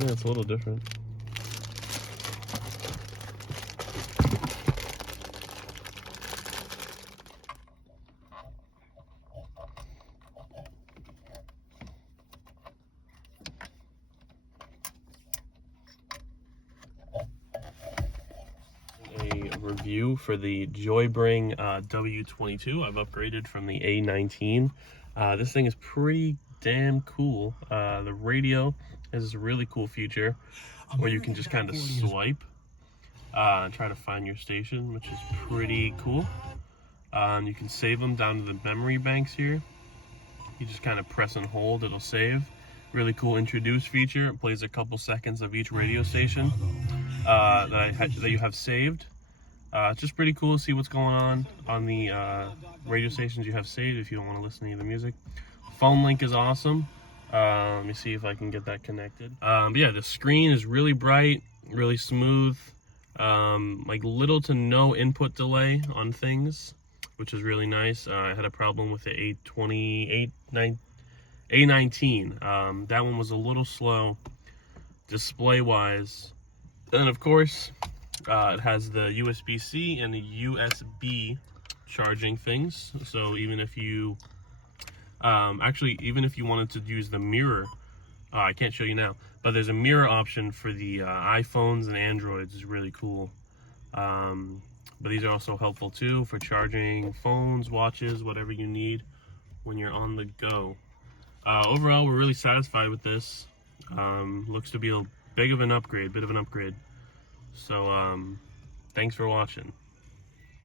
Yeah, it's a little different. A review for the Sjoybring W022. I've upgraded from the A19. This thing is pretty damn cool. The radio has a really cool feature where you can just kind of swipe and try to find your station, which is pretty cool. You can save them down to the memory banks here. You just kind of press and hold, it'll save. Really cool introduce feature. It plays a couple seconds of each radio station that you have saved. It's just pretty cool to see what's going on the radio stations you have saved if you don't want to listen to any of the music. Phone link is awesome. Let me see if I can get that connected. But yeah, the screen is really bright, really smooth. Like little to no input delay on things, which is really nice. I had a problem with the A19. That one was a little slow display-wise. And of course, it has the USB-C and the USB charging things. So even if you, even if you wanted to use the mirror, I can't show you now, but there's a mirror option for the iPhones and Androids. Is really cool. But these are also helpful too for charging phones, watches, whatever you need when you're on the go. Overall, we're really satisfied with this. Looks to be a bit of an upgrade. So, thanks for watching.